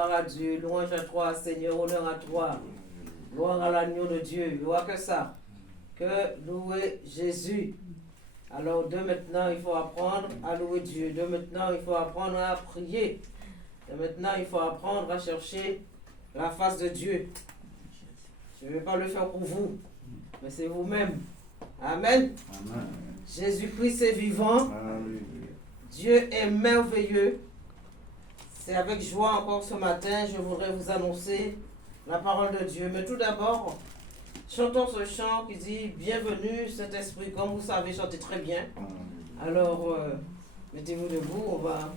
gloire à Dieu, louange à toi, Seigneur, honneur à toi. Gloire à l'agneau de Dieu, gloire que ça. Que louer Jésus. Alors de maintenant, il faut apprendre à louer Dieu. De maintenant, il faut apprendre à prier. De maintenant, il faut apprendre à chercher la face de Dieu. Je ne vais pas le faire pour vous, mais c'est vous-même. Amen. Amen. Jésus-Christ est vivant. Amen. Dieu est merveilleux. C'est avec joie encore ce matin, je voudrais vous annoncer la parole de Dieu. Mais tout d'abord, chantons ce chant qui dit « Bienvenue Saint-Esprit », comme vous savez chanter très bien. Alors, mettez-vous debout, on va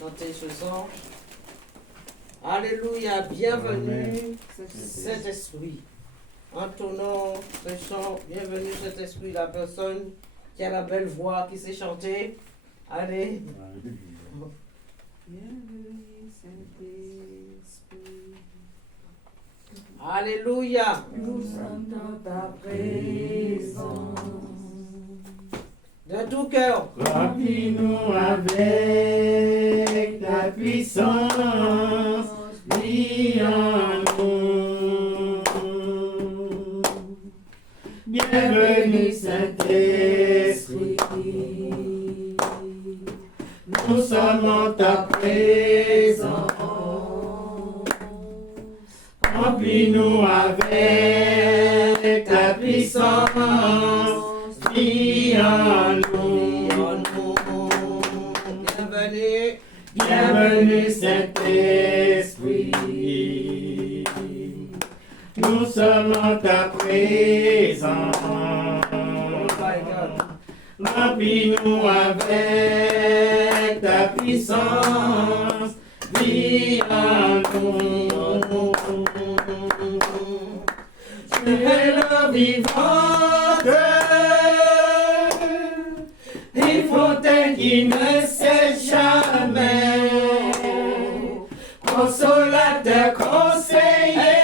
chanter ce chant. Alléluia, bienvenue Saint-Esprit. Entonnons ce chant, bienvenue Saint-Esprit, la personne qui a la belle voix, qui sait chanter. Allez. Bienvenue Saint-Esprit. Alléluia. Nous sommes dans ta présence. De tout cœur. Remplis-nous avec ta puissance, vis en nous. Bienvenue Saint-Esprit, nous sommes en ta présence. Remplis-nous avec ta puissance, vis en nous. Bienvenue. Bienvenue Saint-Esprit, nous sommes en ta présence. Remplis-nous avec ta puissance, vis en nous. Tu es le vivant, il fontaine qui ne sèche jamais, consolateur, conseiller,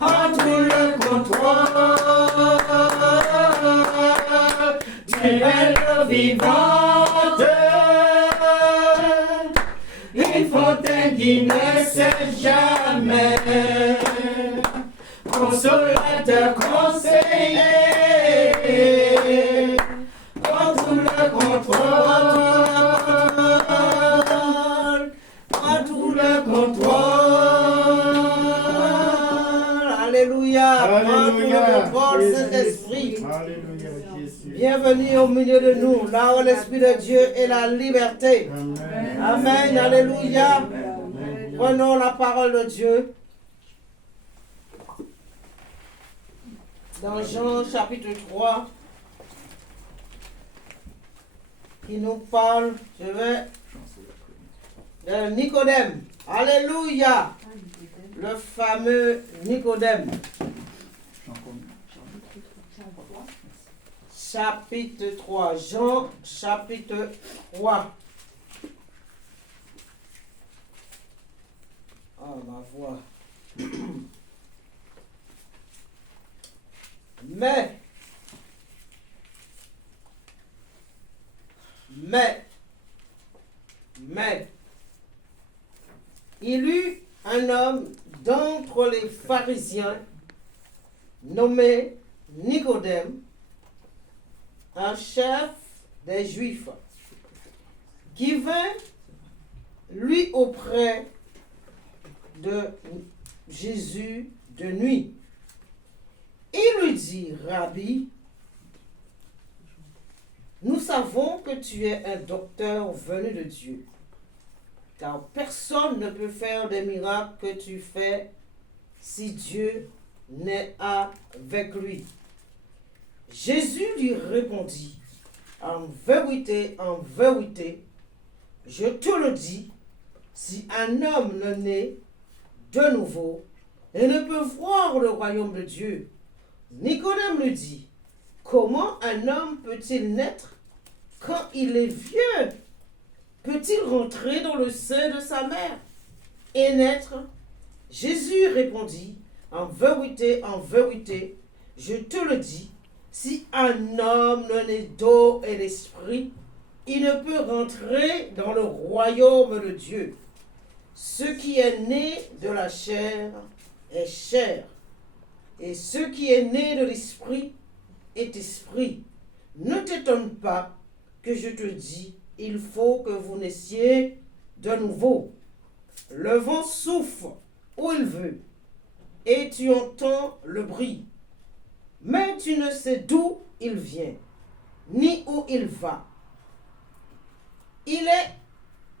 en tout le contrôle. Tu es le vivant, une fontaine qui ne sèche jamais, consolateur, conseiller, prends tout le contrôle, prends tout le contrôle. Alléluia. Prends tout Alléluia. le contrôle, Saint-Esprit. Alléluia, Jésus. Bienvenue au milieu de nous, là où l'Esprit de Dieu est la liberté. Amen. Amen. Alléluia. Amen. Prenons la parole de Dieu. Dans Jean chapitre 3, qui nous parle, je vais, de Nicodème. Alléluia. Le fameux Nicodème. Chapitre 3. Jean chapitre 3. Oh, ma voix. Mais, il eut un homme d'entre les pharisiens nommé Nicodème, un chef des Juifs, qui vint lui auprès de Jésus de nuit. Il lui dit, Rabbi, nous savons que tu es un docteur venu de Dieu, car personne ne peut faire des miracles que tu fais si Dieu n'est avec lui. Jésus lui répondit, en vérité, je te le dis, si un homme ne naît de nouveau, il ne peut voir le royaume de Dieu. Nicodème lui dit, comment un homme peut-il naître quand il est vieux? Peut-il rentrer dans le sein de sa mère et naître? Jésus répondit, en vérité, je te le dis, si un homme ne naît d'eau et d'esprit, il ne peut rentrer dans le royaume de Dieu. Ce qui est né de la chair est chair, et ce qui est né de l'esprit est esprit. Ne t'étonne pas que je te dis, il faut que vous naissiez de nouveau. Le vent souffle où il veut, et tu entends le bruit, mais tu ne sais d'où il vient, ni où il va.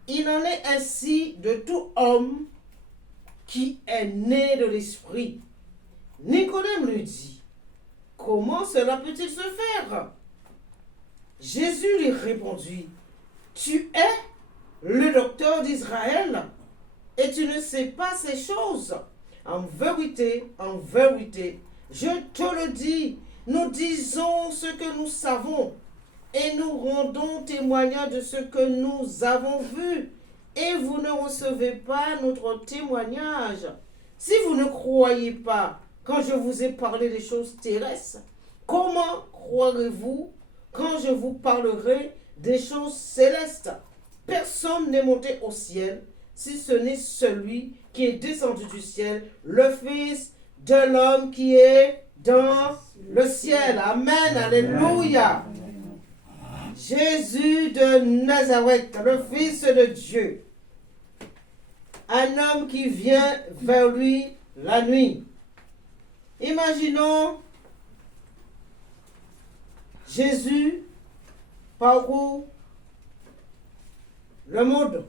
Il en est ainsi de tout homme qui est né de l'esprit. Nicodème lui dit, comment cela peut-il se faire? Jésus lui répondit, tu es le docteur d'Israël et tu ne sais pas ces choses. En vérité, je te le dis, nous disons ce que nous savons et nous rendons témoignage de ce que nous avons vu, et vous ne recevez pas notre témoignage. Si vous ne croyez pas quand je vous ai parlé des choses terrestres, comment croirez-vous quand je vous parlerai des choses célestes? Personne n'est monté au ciel, si ce n'est celui qui est descendu du ciel, le Fils de l'homme qui est dans le ciel. Amen, alléluia. Jésus de Nazareth, le Fils de Dieu, un homme qui vient vers lui la nuit. Imaginons Jésus parcourt le monde,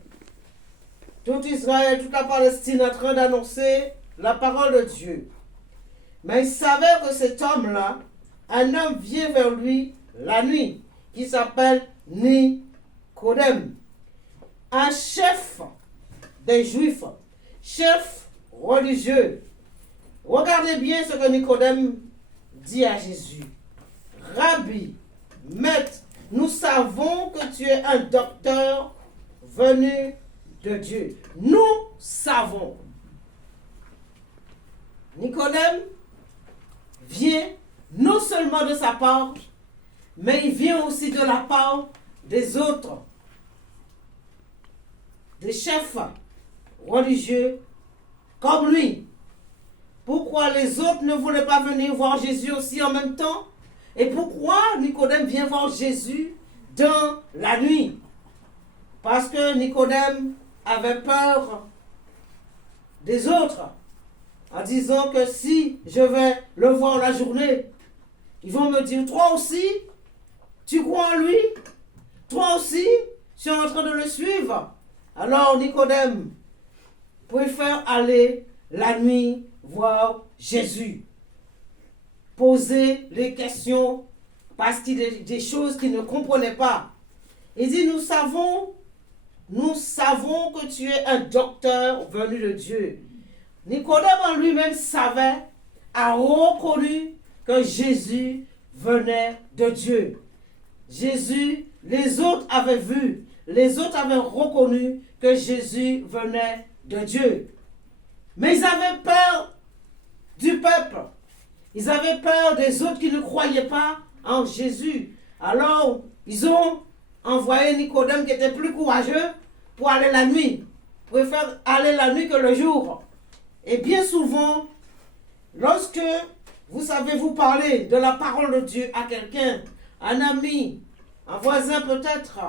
tout Israël, toute la Palestine en train d'annoncer la parole de Dieu. Mais il savait que cet homme-là, un homme vient vers lui la nuit, qui s'appelle Nicodème, un chef des Juifs, chef religieux. Regardez bien ce que Nicodème dit à Jésus. Rabbi, maître, nous savons que tu es un docteur venu de Dieu. Nous savons. Nicodème vient non seulement de sa part, mais il vient aussi de la part des autres, des chefs religieux comme lui. Pourquoi les autres ne voulaient pas venir voir Jésus aussi en même temps? Et pourquoi Nicodème vient voir Jésus dans la nuit? Parce que Nicodème avait peur des autres, en disant que si je vais le voir la journée, ils vont me dire, toi aussi, tu crois en lui? Toi aussi, tu es en train de le suivre. Alors Nicodème préfère aller la nuit voir Jésus, poser les questions parce qu'il y a des choses qu'il ne comprenait pas. Il dit, nous savons que tu es un docteur venu de Dieu. Nicodème en lui-même savait, a reconnu que Jésus venait de Dieu. Jésus, les autres avaient vu, les autres avaient reconnu que Jésus venait de Dieu. Mais ils avaient peur du peuple. Ils avaient peur des autres qui ne croyaient pas en Jésus. Alors, ils ont envoyé Nicodème qui était plus courageux pour aller la nuit. Préfère aller la nuit que le jour. Et bien souvent, lorsque vous savez vous parler de la parole de Dieu à quelqu'un, un ami, un voisin peut-être,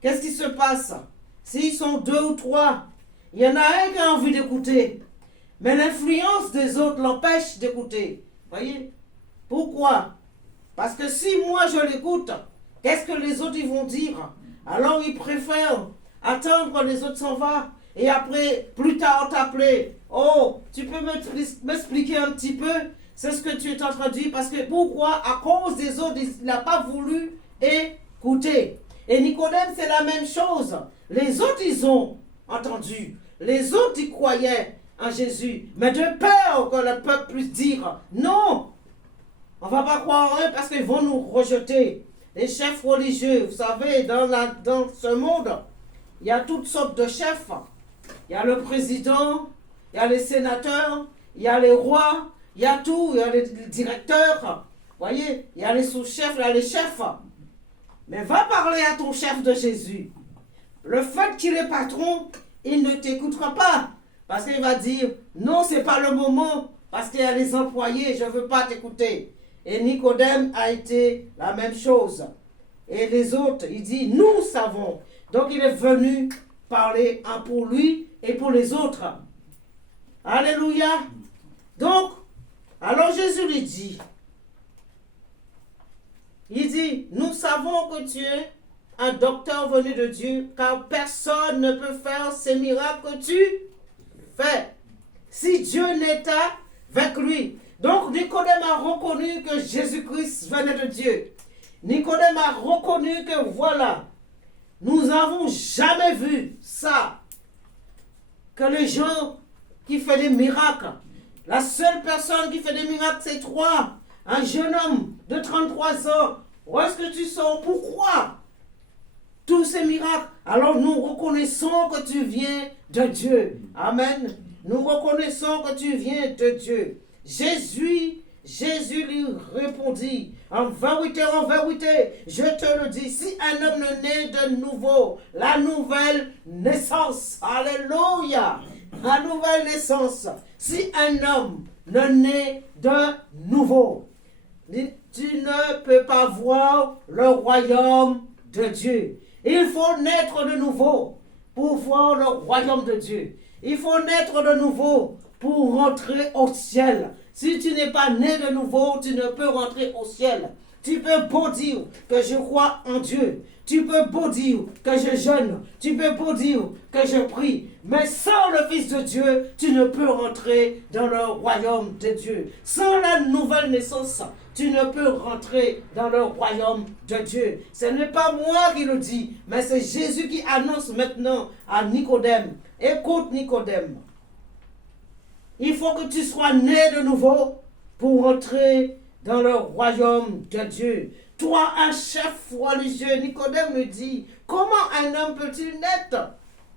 qu'est-ce qui se passe? S'ils sont 2 ou 3, il y en a un qui a envie d'écouter, mais l'influence des autres l'empêche d'écouter. Voyez? Pourquoi? Parce que si moi je l'écoute, qu'est-ce que les autres ils vont dire? Alors ils préfèrent attendre que les autres s'en vont et après, plus tard t'appeler. Oh, tu peux m'expliquer un petit peu? C'est ce que tu es en train de dire. Parce que pourquoi? À cause des autres, il n'a pas voulu écouter. Et Nicodème, c'est la même chose. Les autres, ils ont entendu. Les autres, ils croyaient en Jésus. Mais de peur que le peuple puisse dire, non, on ne va pas croire en eux parce qu'ils vont nous rejeter. Les chefs religieux, vous savez, dans ce monde, il y a toutes sortes de chefs. Il y a le président, il y a les sénateurs, il y a les rois, il y a tout, il y a les directeurs. Voyez, il y a les sous-chefs, il y a les chefs. Mais va parler à ton chef de Jésus. Le fait qu'il est patron, il ne t'écoutera pas. Parce qu'il va dire, non, c'est pas le moment. Parce qu'il y a les employés, je ne veux pas t'écouter. Et Nicodème a été la même chose. Et les autres, il dit, nous savons. Donc il est venu parler pour lui et pour les autres. Alléluia. Donc, alors Jésus lui dit, il dit, nous savons que tu es un docteur venu de Dieu, car personne ne peut faire ces miracles que tu fais, si Dieu n'est avec lui. Donc Nicodème a reconnu que Jésus-Christ venait de Dieu. Nicodème a reconnu que voilà, nous n'avons jamais vu ça, que les gens qui font des miracles, la seule personne qui fait des miracles, c'est toi, un jeune homme de 33 ans. Où est-ce que tu sors? Pourquoi tous ces miracles? Alors nous reconnaissons que tu viens de Dieu. Amen. Nous reconnaissons que tu viens de Dieu. Jésus lui répondit, en vérité, je te le dis, si un homme ne naît de nouveau, la nouvelle naissance, alléluia, la nouvelle naissance, si un homme ne naît de nouveau, tu ne peux pas voir le royaume de Dieu. Il faut naître de nouveau pour voir le royaume de Dieu. Il faut naître de nouveau pour rentrer au ciel. Si tu n'es pas né de nouveau, tu ne peux rentrer au ciel. Tu peux beau dire que je crois en Dieu. Tu peux beau dire que je jeûne. Tu peux beau dire que je prie. Mais sans le Fils de Dieu, tu ne peux rentrer dans le royaume de Dieu. Sans la nouvelle naissance, tu ne peux rentrer dans le royaume de Dieu. Ce n'est pas moi qui le dis, mais c'est Jésus qui annonce maintenant à Nicodème. Écoute Nicodème. Il faut que tu sois né de nouveau pour rentrer dans le royaume de Dieu. Toi, un chef religieux, Nicodème me dit, comment un homme peut-il naître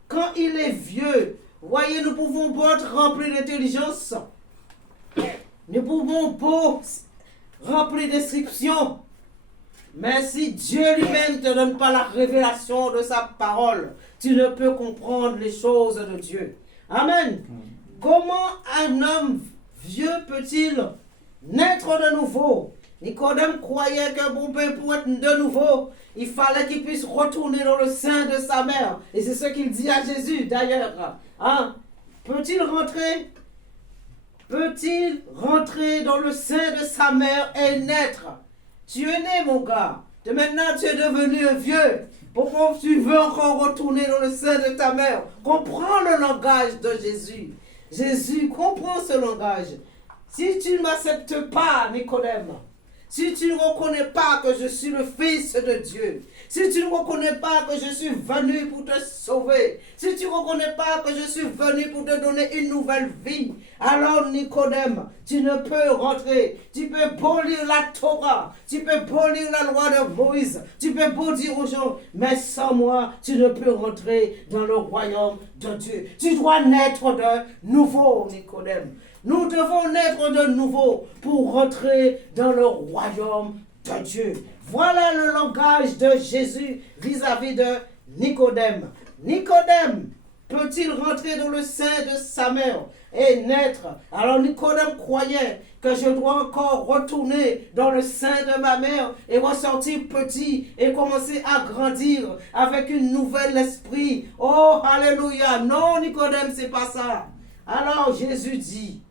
quand il est vieux? Voyez, nous pouvons pas être remplis d'intelligence. Nous pouvons pas remplir d'instructions. Mais si Dieu lui-même ne te donne pas la révélation de sa parole, tu ne peux comprendre les choses de Dieu. Amen. Comment un homme vieux peut-il naître de nouveau? Nicodème croyait que pour être de nouveau, il fallait qu'il puisse retourner dans le sein de sa mère. Et c'est ce qu'il dit à Jésus d'ailleurs. Hein? Peut-il rentrer dans le sein de sa mère et naître? Tu es né, mon gars. De maintenant, tu es devenu vieux. Pourquoi tu veux encore retourner dans le sein de ta mère? Comprends le langage de Jésus. Jésus comprend ce langage. Si tu ne m'acceptes pas, Nicodème, si tu ne reconnais pas que je suis le Fils de Dieu, si tu ne reconnais pas que je suis venu pour te sauver, si tu ne reconnais pas que je suis venu pour te donner une nouvelle vie, alors Nicodème, tu ne peux rentrer. Tu peux beau lire la Torah, tu peux beau lire la loi de Moïse, tu peux beau dire aux gens, mais sans moi, tu ne peux rentrer dans le royaume de Dieu. Tu dois naître de nouveau, Nicodème. Nous devons naître de nouveau pour rentrer dans le royaume de Dieu. Voilà le langage de Jésus vis-à-vis de Nicodème. Nicodème, peut-il rentrer dans le sein de sa mère et naître? Alors Nicodème croyait que je dois encore retourner dans le sein de ma mère et ressortir petit et commencer à grandir avec une nouvelle esprit. Oh, alléluia. Non, Nicodème, c'est pas ça. Alors Jésus dit,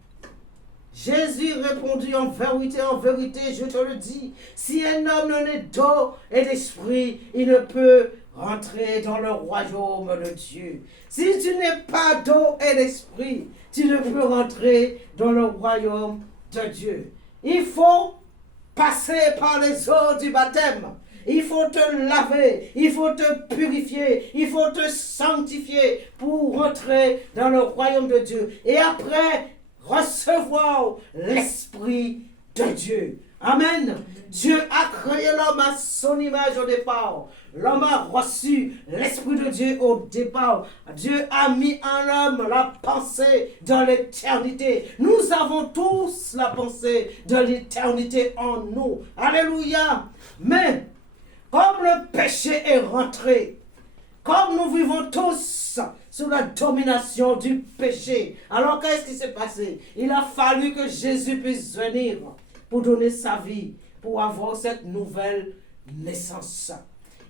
Jésus répondit, en vérité, je te le dis, si un homme ne naît d'eau et d'esprit, il ne peut rentrer dans le royaume de Dieu. Si tu n'es pas d'eau et d'esprit, tu ne peux rentrer dans le royaume de Dieu. Il faut passer par les eaux du baptême. Il faut te laver, il faut te purifier, il faut te sanctifier pour rentrer dans le royaume de Dieu. Et après, recevoir l'Esprit de Dieu. Amen. Dieu a créé l'homme à son image au départ. L'homme a reçu l'Esprit de Dieu au départ. Dieu a mis en l'homme la pensée de l'éternité. Nous avons tous la pensée de l'éternité en nous. Alléluia. Mais comme le péché est rentré, comme nous vivons tous sous la domination du péché, alors qu'est-ce qui s'est passé? Il a fallu que Jésus puisse venir pour donner sa vie, pour avoir cette nouvelle naissance.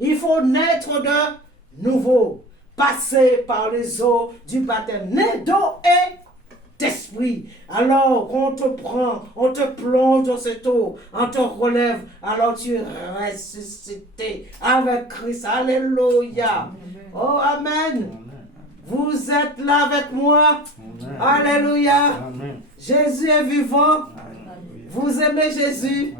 Il faut naître de nouveau, passer par les eaux du baptême, né d'eau et d'esprit. Alors qu'on te prend, on te plonge dans cette eau, on te relève, alors tu es ressuscité avec Christ. Alléluia. Oh, amen. Vous êtes là avec moi. Alléluia. Jésus est vivant. Vous aimez Jésus?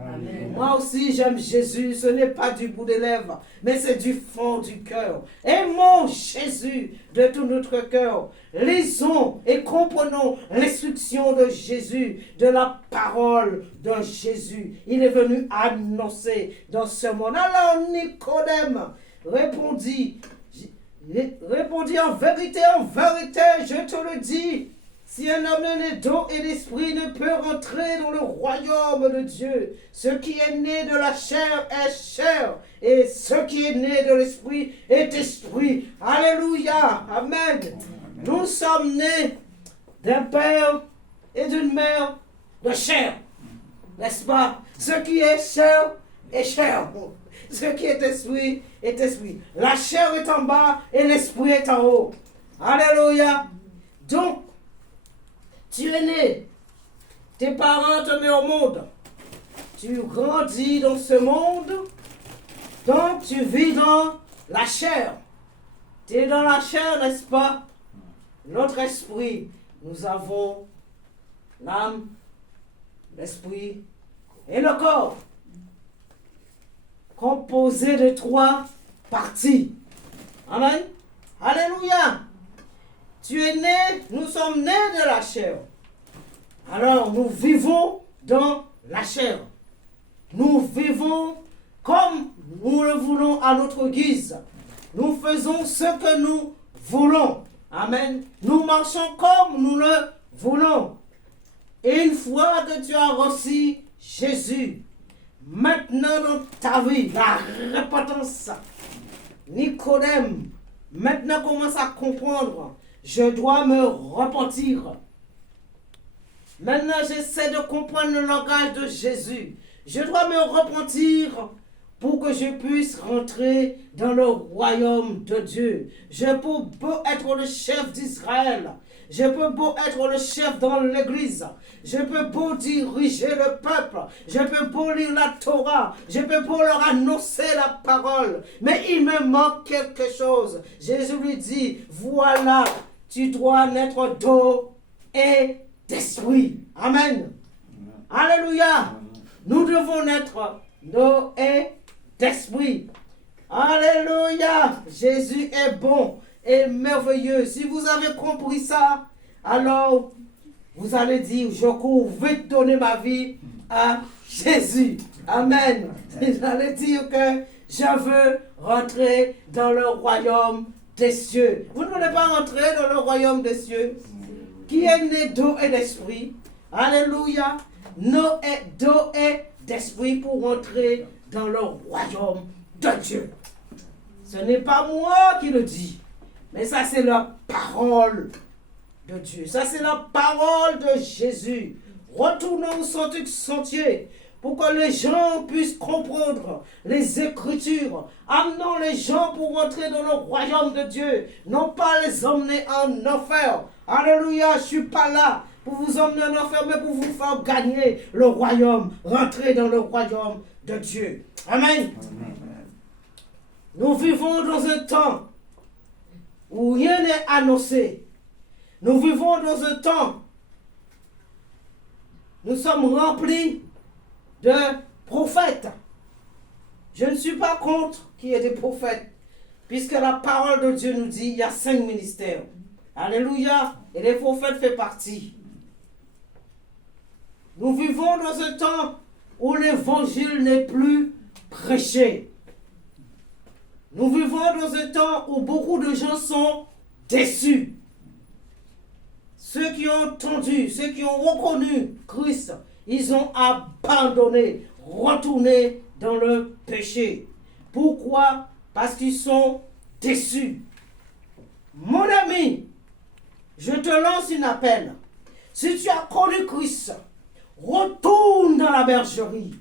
Moi aussi j'aime Jésus. Ce n'est pas du bout des lèvres, mais c'est du fond du cœur. Aimons Jésus de tout notre cœur. Lisons et comprenons l'instruction de Jésus, de la parole de Jésus. Il est venu annoncer dans ce monde. Alors Nicodème répondit en vérité, je te le dis, si un homme né d'eau et d'esprit ne peut rentrer dans le royaume de Dieu, ce qui est né de la chair est chair, et ce qui est né de l'esprit est esprit. Alléluia, amen. Nous sommes nés d'un père et d'une mère de chair, n'est-ce pas? Ce qui est chair est chair. Ce qui est esprit est esprit. La chair est en bas et l'esprit est en haut. Alléluia. Donc, tu es né. Tes parents te mettent au monde. Tu grandis dans ce monde. Donc, tu vis dans la chair. Tu es dans la chair, n'est-ce pas? Notre esprit, nous avons l'âme, l'esprit et le corps, composé de 3 parties. Amen. Alléluia. Tu es né, nous sommes nés de la chair. Alors nous vivons dans la chair. Nous vivons comme nous le voulons à notre guise. Nous faisons ce que nous voulons. Amen. Nous marchons comme nous le voulons. Et une fois que tu as reçu Jésus, maintenant dans ta vie, la repentance, Nicodème, maintenant commence à comprendre, je dois me repentir. Maintenant j'essaie de comprendre le langage de Jésus. Je dois me repentir pour que je puisse rentrer dans le royaume de Dieu. Je peux beau être le chef d'Israël. Je peux beau être le chef dans l'église. Je peux beau diriger le peuple. Je peux beau lire la Torah. Je peux beau leur annoncer la parole. Mais il me manque quelque chose. Jésus lui dit, voilà, tu dois naître d'eau et d'esprit. Amen. Alléluia. Nous devons naître d'eau et d'esprit. Alléluia. Jésus est bon et merveilleux. Si vous avez compris ça, alors vous allez dire, je cours vite donner ma vie à Jésus. Amen. Vous allez dire que je veux rentrer dans le royaume des cieux. Vous ne voulez pas rentrer dans le royaume des cieux? Qui est né d'eau et d'esprit? Alléluia. D'eau et d'esprit pour rentrer dans le royaume de Dieu. Ce n'est pas moi qui le dis, mais ça c'est la parole de Dieu. Ça c'est la parole de Jésus. Retournons sur ce sentier pour que les gens puissent comprendre les Écritures. Amenons les gens pour rentrer dans le royaume de Dieu, non pas les emmener en enfer. Alléluia, je ne suis pas là pour vous emmener en enfer, mais pour vous faire gagner le royaume, rentrer dans le royaume de Dieu. Amen. Nous vivons dans un temps où rien n'est annoncé. Nous vivons dans un temps, nous sommes remplis de prophètes. Je ne suis pas contre qu'il y ait des prophètes, puisque la parole de Dieu nous dit qu'il y a 5 ministères. Alléluia. Et les prophètes font partie. Nous vivons dans un temps où l'évangile n'est plus prêché. Nous vivons dans un temps où beaucoup de gens sont déçus. Ceux qui ont entendu, ceux qui ont reconnu Christ, ils ont abandonné, retourné dans le péché. Pourquoi? Parce qu'ils sont déçus. Mon ami, je te lance un appel. Si tu as connu Christ, retourne dans la bergerie.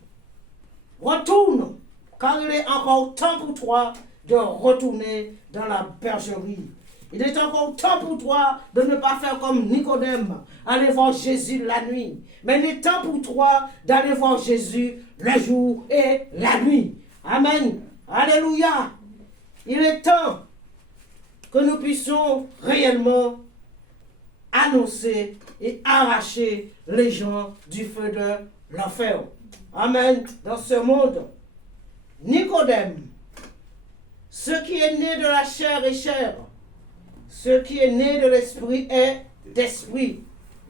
Retourne, car il est encore temps pour toi de retourner dans la bergerie. Il est encore temps pour toi de ne pas faire comme Nicodème, aller voir Jésus la nuit. Mais il est temps pour toi d'aller voir Jésus le jour et la nuit. Amen. Alléluia. Il est temps que nous puissions réellement annoncer et arracher les gens du feu de l'enfer. Amen. Dans ce monde, Nicodème, ce qui est né de la chair est chair. Ce qui est né de l'esprit est d'esprit.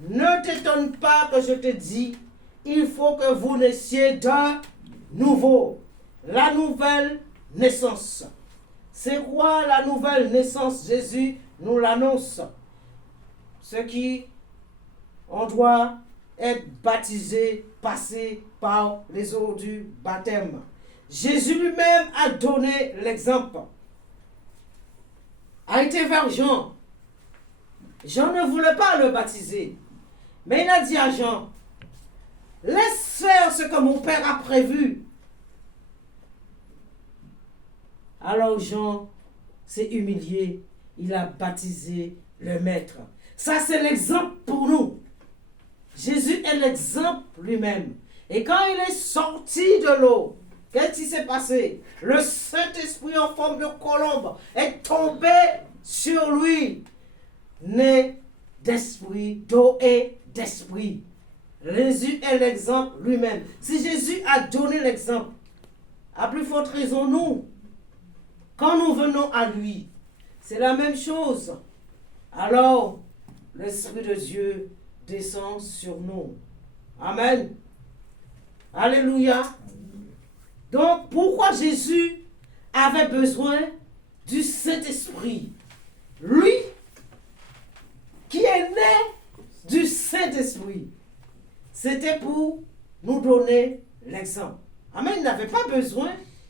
Ne t'étonne pas que je te dis, il faut que vous naissiez de nouveau. La nouvelle naissance. C'est quoi la nouvelle naissance? Jésus nous l'annonce. Ce qui, on doit être baptisé, passer par les eaux du baptême. Jésus lui-même a donné l'exemple. A été vers Jean. Jean ne voulait pas le baptiser. Mais il a dit à Jean, laisse faire ce que mon père a prévu. Alors Jean s'est humilié. Il a baptisé le maître. Ça, c'est l'exemple pour nous. Jésus est l'exemple lui-même. Et quand il est sorti de l'eau, qu'est-ce qui s'est passé? Le Saint-Esprit en forme de colombe est tombé sur lui, né d'esprit, d'eau et d'esprit. Jésus est l'exemple lui-même. Si Jésus a donné l'exemple, à plus forte raison nous, quand nous venons à lui, c'est la même chose. Alors, l'Esprit de Dieu descend sur nous. Amen. Alléluia. Donc, pourquoi Jésus avait besoin du Saint-Esprit? Lui, qui est né du Saint-Esprit, c'était pour nous donner l'exemple. Amen. Il n'avait pas besoin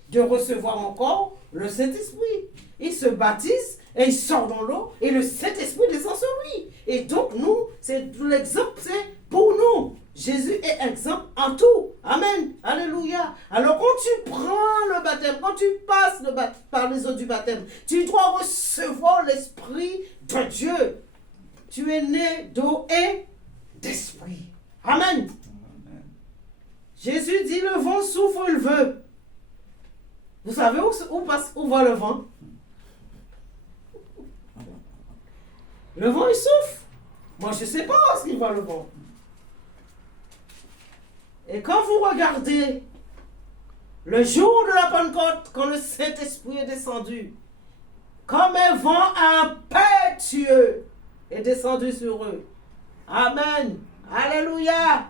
de recevoir encore le Saint-Esprit. Il se baptise et il sort dans l'eau et le Saint-Esprit descend sur lui. Et donc, nous, c'est l'exemple, c'est pour nous. Jésus est exemple en tout. Amen. Alléluia. Alors quand tu prends le baptême, quand tu passes par les eaux du baptême, tu dois recevoir l'Esprit de Dieu. Tu es né d'eau et d'esprit. Amen. Jésus dit, le vent souffle où il veut. Vous savez où va le vent? Le vent, il souffle. Moi, je ne sais pas où est-ce qu'il va le vent. Et quand vous regardez le jour de la Pentecôte, quand le Saint-Esprit est descendu, comme un vent impétueux est descendu sur eux. Amen. Alléluia.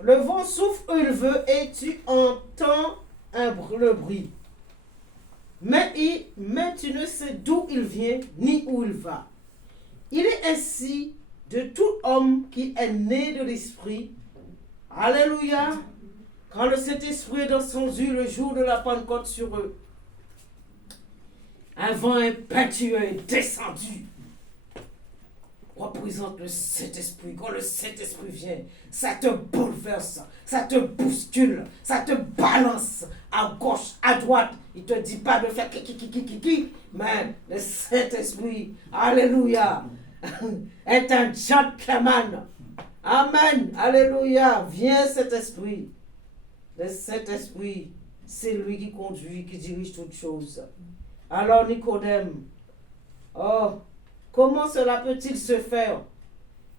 Le vent souffle où il veut et tu entends le bruit. Mais tu ne sais d'où il vient ni où il va. Il est ainsi de tout homme qui est né de l'Esprit. Alléluia. Quand le Saint-Esprit est descendu le jour de la Pentecôte sur eux, un vent impétueux est descendu. Représente le Saint-Esprit. Quand le Saint-Esprit vient, ça te bouleverse, ça te bouscule, ça te balance à gauche, à droite. Il ne te dit pas de faire qui, mais le Saint-Esprit, alléluia, est un gentleman. Amen, alléluia, viens Saint-Esprit. Le Saint-Esprit, c'est lui qui conduit, qui dirige toutes choses. Alors Nicodème, comment cela peut-il se faire?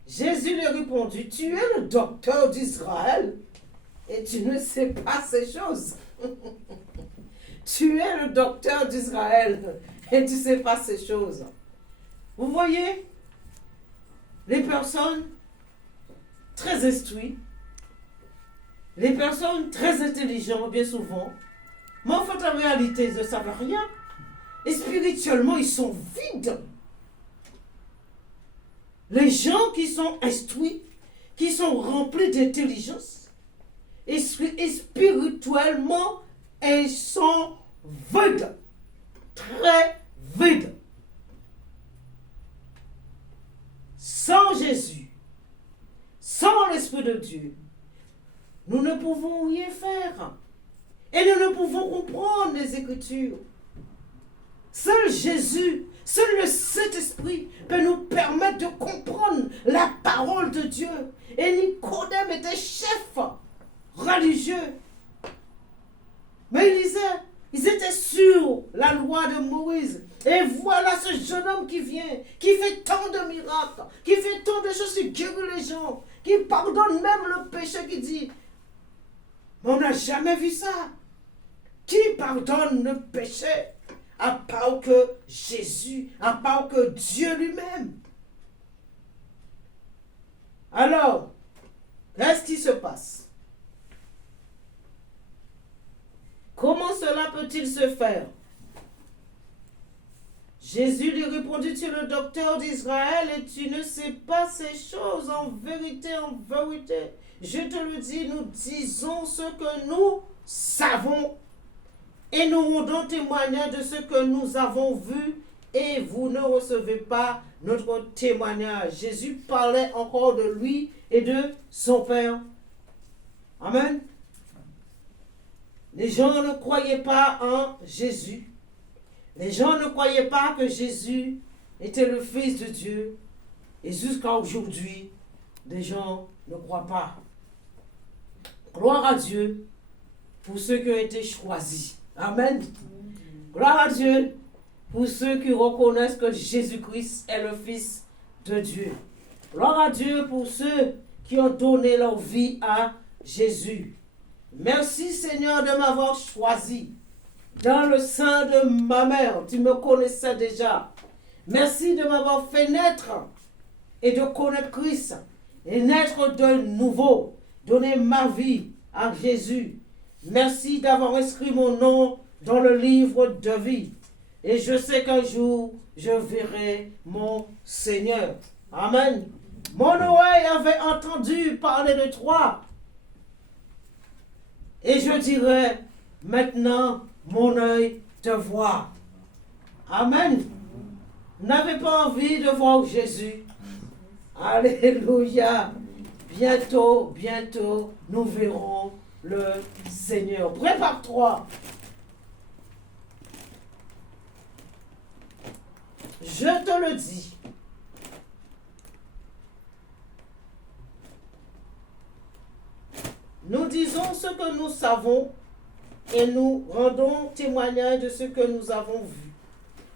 Jésus lui répondit, tu es le docteur d'Israël et tu ne sais pas ces choses. Tu es le docteur d'Israël et tu ne sais pas ces choses. Vous voyez, les personnes très instruites, les personnes très intelligentes bien souvent, mais en fait en réalité ils ne savent rien. Et spirituellement ils sont vides. Les gens qui sont instruits, qui sont remplis d'intelligence, et spirituellement, ils sont vides, très vides. Sans Jésus, sans l'Esprit de Dieu, nous ne pouvons rien faire. Et nous ne pouvons comprendre les Écritures. Seul Jésus, seul le Saint-Esprit peut nous permettre de comprendre la parole de Dieu. Et Nicodème était chef religieux. Mais ils étaient sur la loi de Moïse. Et voilà ce jeune homme qui vient, qui fait tant de miracles, qui fait tant de choses, qui guérit les gens, qui pardonne même le péché, qui dit, mais on n'a jamais vu ça. Qui pardonne le péché à part que Jésus, à part que Dieu lui-même? Alors, qu'est-ce qui se passe? Comment cela peut-il se faire? Jésus lui répondit, tu es le docteur d'Israël et tu ne sais pas ces choses. En vérité, je te le dis, nous disons ce que nous savons et nous rendons témoignage de ce que nous avons vu et vous ne recevez pas notre témoignage. Jésus parlait encore de lui et de son Père. Amen. Les gens ne croyaient pas en Jésus. Les gens ne croyaient pas que Jésus était le Fils de Dieu. Et jusqu'à aujourd'hui, les gens ne croient pas. Gloire à Dieu pour ceux qui ont été choisis. Amen. Gloire à Dieu pour ceux qui reconnaissent que Jésus-Christ est le Fils de Dieu. Gloire à Dieu pour ceux qui ont donné leur vie à Jésus. Merci Seigneur de m'avoir choisi. Dans le sein de ma mère, tu me connaissais déjà. Merci de m'avoir fait naître et de connaître Christ et naître de nouveau, donner ma vie à Jésus. Merci d'avoir inscrit mon nom dans le livre de vie. Et je sais qu'un jour, je verrai mon Seigneur. Amen. Mon oreille avait entendu parler de toi. Et je dirais, maintenant, mon œil te voit. Amen. Vous n'avez pas envie de voir Jésus. Alléluia. Bientôt, nous verrons le Seigneur. Prépare-toi. Je te le dis. Nous disons ce que nous savons et nous rendons témoignage de ce que nous avons vu.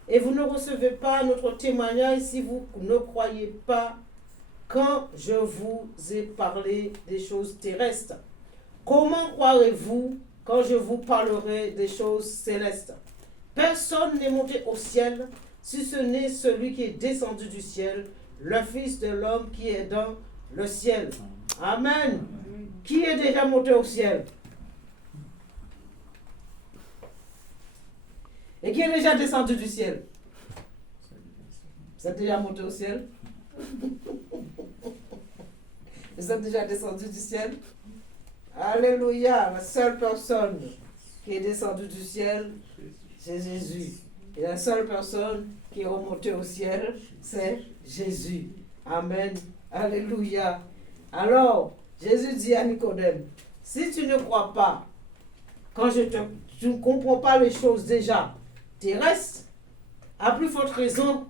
Et vous ne recevez pas notre témoignage si vous ne croyez pas quand je vous ai parlé des choses terrestres. Comment croirez-vous quand je vous parlerai des choses célestes? Personne n'est monté au ciel si ce n'est celui qui est descendu du ciel, le Fils de l'homme qui est dans le ciel. Amen. Qui est déjà monté au ciel? Et qui est déjà descendu du ciel? Vous êtes déjà monté au ciel? Vous êtes déjà descendu du ciel? Alléluia. La seule personne qui est descendue du ciel, c'est Jésus. Et la seule personne qui est remontée au ciel, c'est Jésus. Amen. Alléluia. Alors, Jésus dit à Nicodème, si tu ne crois pas, quand tu ne comprends pas les choses déjà terrestres, à plus forte raison,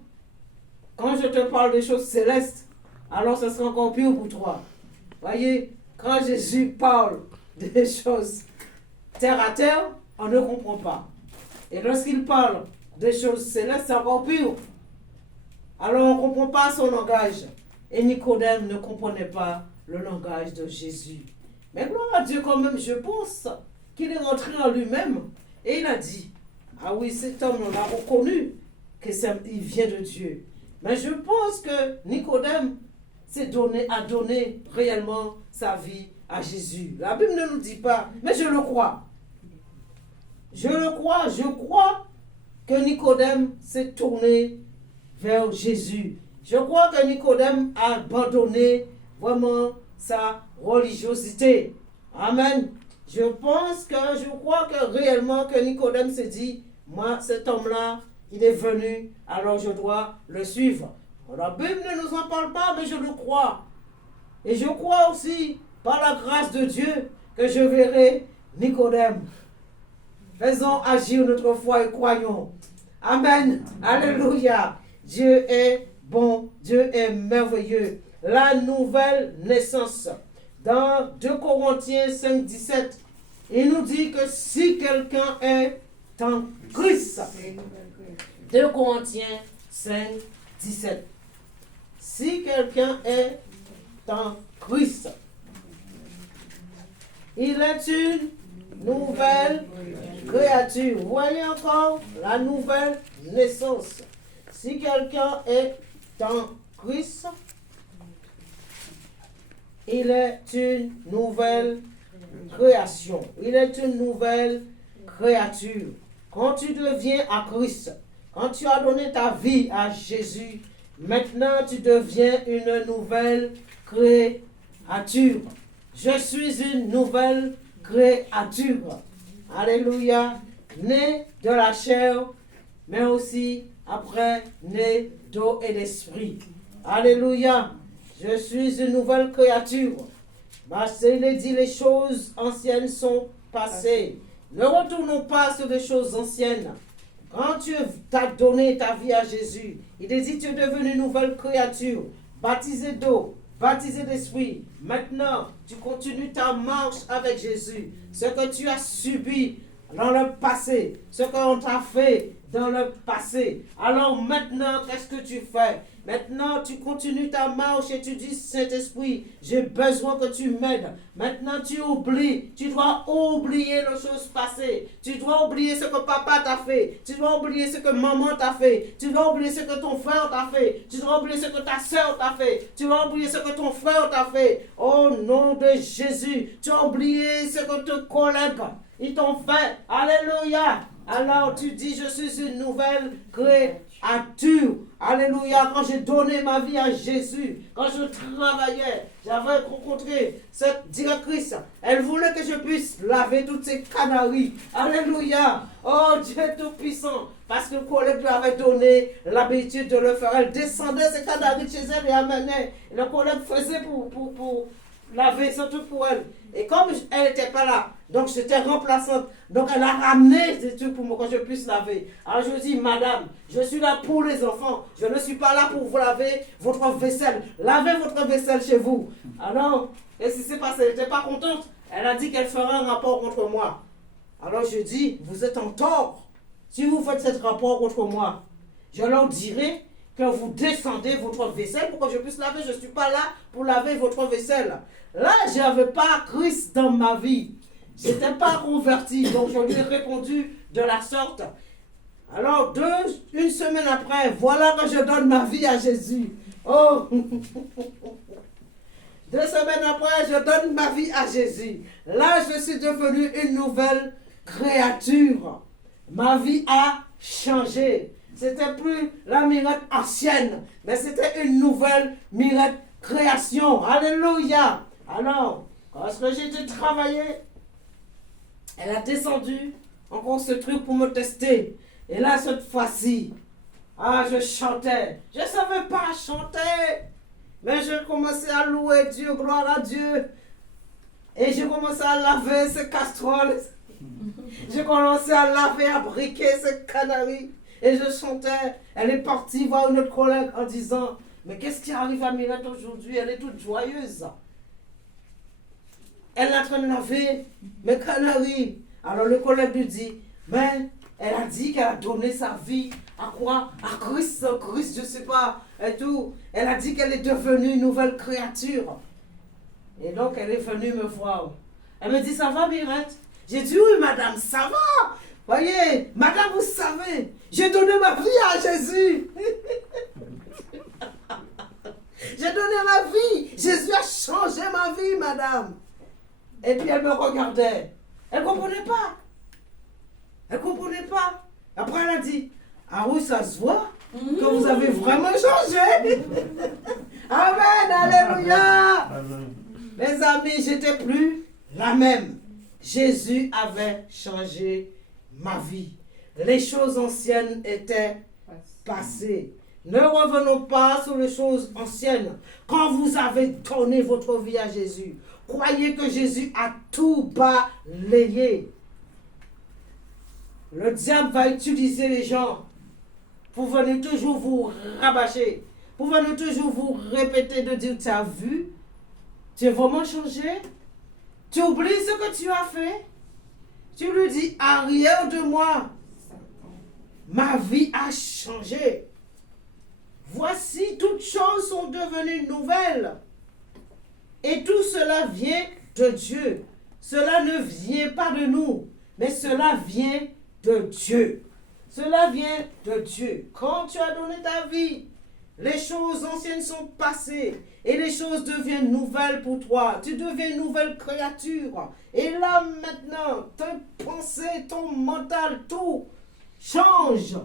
quand je te parle des choses célestes, alors ce sera encore pire pour toi. Voyez, quand Jésus parle des choses terre à terre, on ne comprend pas. Et lorsqu'il parle des choses célestes, c'est encore pire. Alors on ne comprend pas son langage. Et Nicodème ne comprenait pas le langage de Jésus. Mais gloire à Dieu quand même, je pense qu'il est rentré en lui-même et il a dit, ah oui, cet homme, on a reconnu qu'il vient de Dieu. Mais je pense que Nicodème a donné réellement sa vie à Jésus. La Bible ne nous dit pas, mais je le crois. Je crois que Nicodème s'est tourné vers Jésus. Je crois que Nicodème a abandonné vraiment sa religiosité. Amen. Je crois que réellement que Nicodème s'est dit, moi, cet homme-là, il est venu, alors je dois le suivre. La Bible ne nous en parle pas, mais je le crois. Et je crois aussi, par la grâce de Dieu, que je verrai Nicodème. Faisons agir notre foi et croyons. Amen. Alléluia. Dieu est bon, Dieu est merveilleux. La nouvelle naissance. Dans 2 Corinthiens 5, 17, il nous dit que si quelqu'un est en Christ. 2 Corinthiens 5, 17. Si quelqu'un est en Christ, il est une nouvelle créature. Vous voyez encore la nouvelle naissance. Si quelqu'un est en Christ, il est une nouvelle création. Il est une nouvelle créature. Quand tu deviens à Christ, quand tu as donné ta vie à Jésus, maintenant tu deviens une nouvelle créature. Je suis une nouvelle créature. Alléluia. Né de la chair, mais aussi après né d'eau et d'esprit. Alléluia. Je suis une nouvelle créature. Il dit les choses anciennes sont passées. Ne retournons pas sur les choses anciennes. Quand tu as donné ta vie à Jésus, il te dit tu es devenu une nouvelle créature, baptisé d'eau, baptisé d'esprit. Maintenant, tu continues ta marche avec Jésus. Ce que tu as subi dans le passé, ce qu'on t'a fait dans le passé. Alors maintenant, qu'est-ce que tu fais? Maintenant, tu continues ta marche et tu dis, Saint-Esprit, j'ai besoin que tu m'aides. Maintenant, tu oublies. Tu dois oublier les choses passées. Tu dois oublier ce que papa t'a fait. Tu dois oublier ce que maman t'a fait. Tu dois oublier ce que ton frère t'a fait. Tu dois oublier ce que ta soeur t'a fait. Tu dois oublier ce que ton frère t'a fait. Au nom de Jésus, tu as oublié ce que tes collègues ils t'ont fait. Alléluia. Alors tu dis, je suis une nouvelle créature. Alléluia. Quand j'ai donné ma vie à Jésus, quand je travaillais, j'avais rencontré cette directrice. Elle voulait que je puisse laver toutes ces canaries. Alléluia. Oh Dieu tout-puissant. Parce que le collègue lui avait donné l'habitude de le faire. Elle descendait ces canaries chez elle et amenait. Et le collègue faisait pour laver, surtout pour elle. Et comme elle n'était pas là, donc j'étais remplaçante. Donc elle a ramené des trucs pour moi que je puisse laver. Alors je dis, madame, je suis là pour les enfants. Je ne suis pas là pour vous laver votre vaisselle. Lavez votre vaisselle chez vous. Alors, qu'est-ce qui s'est passé? Elle n'était pas contente. Elle a dit qu'elle ferait un rapport contre moi. Alors je dis, vous êtes en tort. Si vous faites ce rapport contre moi, je leur dirai que vous descendez votre vaisselle pour que je puisse laver. Je ne suis pas là pour laver votre vaisselle. Là, je n'avais pas Christ dans ma vie. Je n'étais pas converti. Donc, je lui ai répondu de la sorte. Alors, une semaine après, voilà que je donne ma vie à Jésus. Oh 2 semaines après, je donne ma vie à Jésus. Là, je suis devenue une nouvelle créature. Ma vie a changé. C'était plus la Mirette ancienne, mais c'était une nouvelle Mirette création. Alléluia. Alors, lorsque j'ai été travailler, elle a descendu encore ce truc pour me tester. Et là, cette fois-ci, je chantais. Je ne savais pas chanter, mais je commençais à louer Dieu, gloire à Dieu. Et je commençais à laver ces casseroles. Je commençais à laver, à briquer ces canaries. Et je chantais. Elle est partie voir une autre collègue en disant, mais qu'est-ce qui arrive à Mirette aujourd'hui? Elle est toute joyeuse. Elle est en train de laver mes canaries. Alors le collègue lui dit, mais elle a dit qu'elle a donné sa vie à quoi? À Christ, je ne sais pas, et tout. Elle a dit qu'elle est devenue une nouvelle créature. Et donc elle est venue me voir. Elle me dit, ça va Mirette? J'ai dit, oui madame, ça va. Voyez, madame, vous savez, j'ai donné ma vie à Jésus. J'ai donné ma vie. Jésus a changé ma vie, madame. Et puis elle me regardait. Elle ne comprenait pas. Elle ne comprenait pas. Après, elle a dit, ah oui, ça se voit que vous avez vraiment changé. Amen, alléluia. Amen. Mes amis, j'étais plus la même. Jésus avait changé ma vie. Les choses anciennes étaient passées. Ne revenons pas sur les choses anciennes. Quand vous avez donné votre vie à Jésus, croyez que Jésus a tout balayé. Le diable va utiliser les gens pour venir toujours vous rabâcher, pour venir toujours vous répéter de dire, tu as vu, tu es vraiment changé, tu oublies ce que tu as fait, tu lui dis, arrière de moi, ma vie a changé. Voici, toutes choses sont devenues nouvelles. Et tout cela vient de Dieu. Cela ne vient pas de nous, mais cela vient de Dieu. Cela vient de Dieu. Quand tu as donné ta vie, les choses anciennes sont passées et les choses deviennent nouvelles pour toi. Tu deviens une nouvelle créature. Et là maintenant, tes pensées, ton mental, tout change.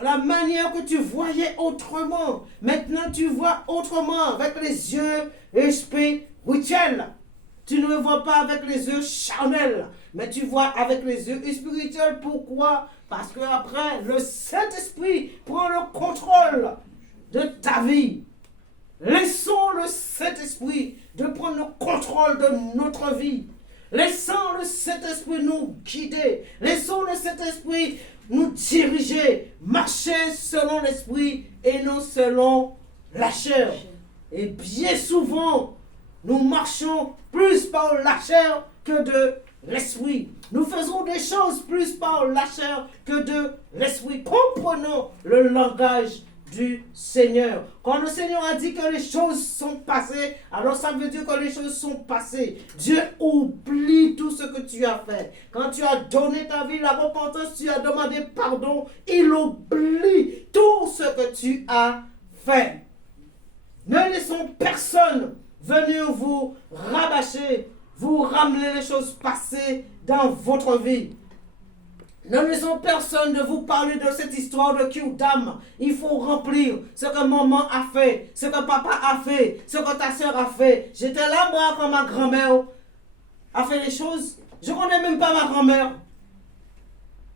La manière que tu voyais autrement, maintenant tu vois autrement avec les yeux spirituels. Tu ne le vois pas avec les yeux charnels, mais tu vois avec les yeux spirituels. Pourquoi? Parce qu'après, le Saint-Esprit prend le contrôle de ta vie. Laissons le Saint-Esprit de prendre le contrôle de notre vie. Laissons le Saint-Esprit nous guider. Laissons le Saint-Esprit nous diriger, marcher selon l'esprit et non selon la chair. Et bien souvent, nous marchons plus par la chair que de l'esprit. Nous faisons des choses plus par la chair que de l'esprit. Comprenons le langage du Seigneur. Quand le Seigneur a dit que les choses sont passées, alors ça veut dire que les choses sont passées. Dieu oublie tout ce que tu as fait. Quand tu as donné ta vie, la repentance, tu as demandé pardon, il oublie tout ce que tu as fait. Ne laissons personne venir vous rabâcher, vous ramener les choses passées dans votre vie. Ne laissons personne de vous parler de cette histoire de Q-Dam. Il faut remplir ce que maman a fait, ce que papa a fait, ce que ta soeur a fait. J'étais là, moi, quand ma grand-mère a fait les choses. Je ne connais même pas ma grand-mère.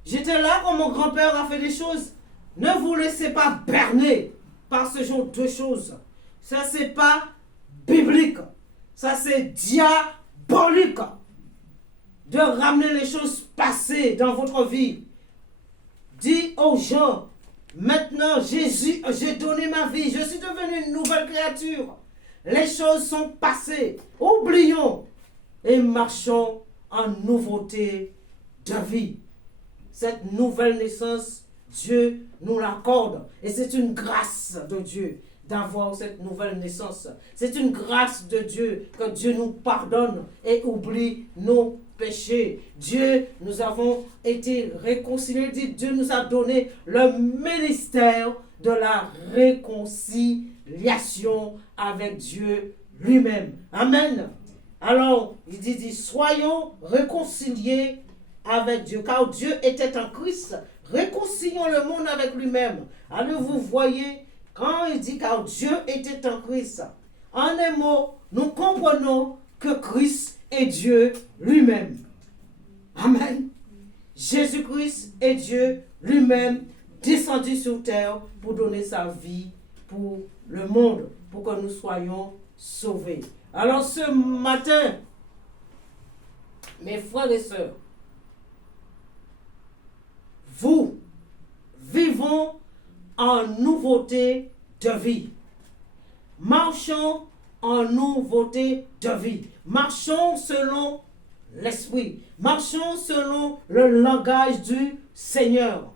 J'étais là quand mon grand-père a fait les choses. Ne vous laissez pas berner par ce genre de choses. Ça, c'est pas biblique. Ça, c'est diabolique. De ramener les choses passées dans votre vie. Dis aux gens, maintenant Jésus, j'ai donné ma vie, je suis devenu une nouvelle créature. Les choses sont passées. Oublions et marchons en nouveauté de vie. Cette nouvelle naissance, Dieu nous l'accorde. Et c'est une grâce de Dieu d'avoir cette nouvelle naissance. C'est une grâce de Dieu que Dieu nous pardonne et oublie nos péchés. Dieu, nous avons été réconciliés. Dieu nous a donné le ministère de la réconciliation avec Dieu lui-même. Amen. Alors, il dit, soyons réconciliés avec Dieu, car Dieu était en Christ. Réconcilions le monde avec lui-même. Alors, vous voyez, quand il dit car Dieu était en Christ, en un mot, nous comprenons que Christ est Dieu lui-même. Amen. Jésus-Christ est Dieu lui-même, descendu sur terre pour donner sa vie pour le monde, pour que nous soyons sauvés. Alors ce matin, mes frères et sœurs, vous vivons en nouveauté de vie. Marchons en nouveauté de vie. Marchons selon l'esprit. Marchons selon le langage du Seigneur.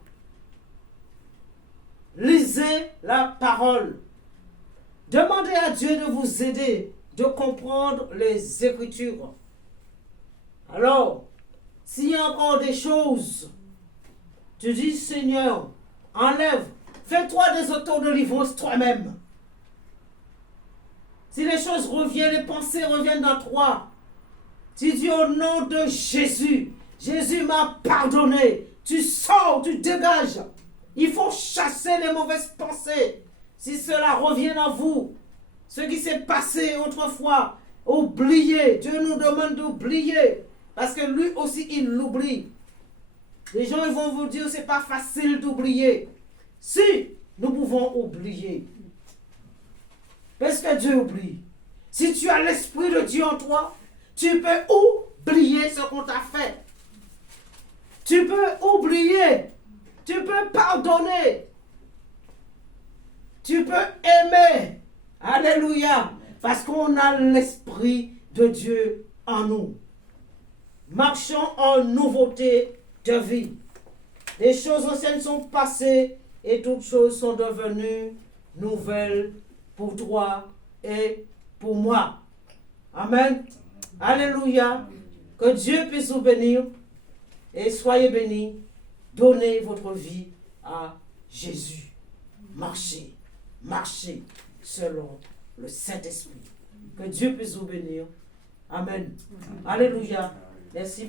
Lisez la parole. Demandez à Dieu de vous aider de comprendre les Écritures. Alors, s'il y a encore des choses, tu dis, Seigneur, enlève, fais-toi des autodélivrances toi-même. Si les choses reviennent, les pensées reviennent dans toi, tu dis au nom de Jésus, Jésus m'a pardonné, tu sors, tu dégages. Il faut chasser les mauvaises pensées. Si cela revient à vous, ce qui s'est passé autrefois, oublier. Dieu nous demande d'oublier. Parce que lui aussi, il l'oublie. Les gens ils vont vous dire c'est pas facile d'oublier. Si nous pouvons oublier. Parce que Dieu oublie. Si tu as l'Esprit de Dieu en toi, tu peux oublier ce qu'on t'a fait. Tu peux oublier. Tu peux pardonner. Tu peux aimer. Alléluia. Parce qu'on a l'Esprit de Dieu en nous. Marchons en nouveauté de vie. Les choses anciennes sont passées et toutes choses sont devenues nouvelles pour toi et pour moi. Amen. Alléluia. Que Dieu puisse vous bénir et soyez bénis. Donnez votre vie à Jésus. Marchez, marchez selon le Saint-Esprit. Que Dieu puisse vous bénir. Amen. Alléluia. Merci.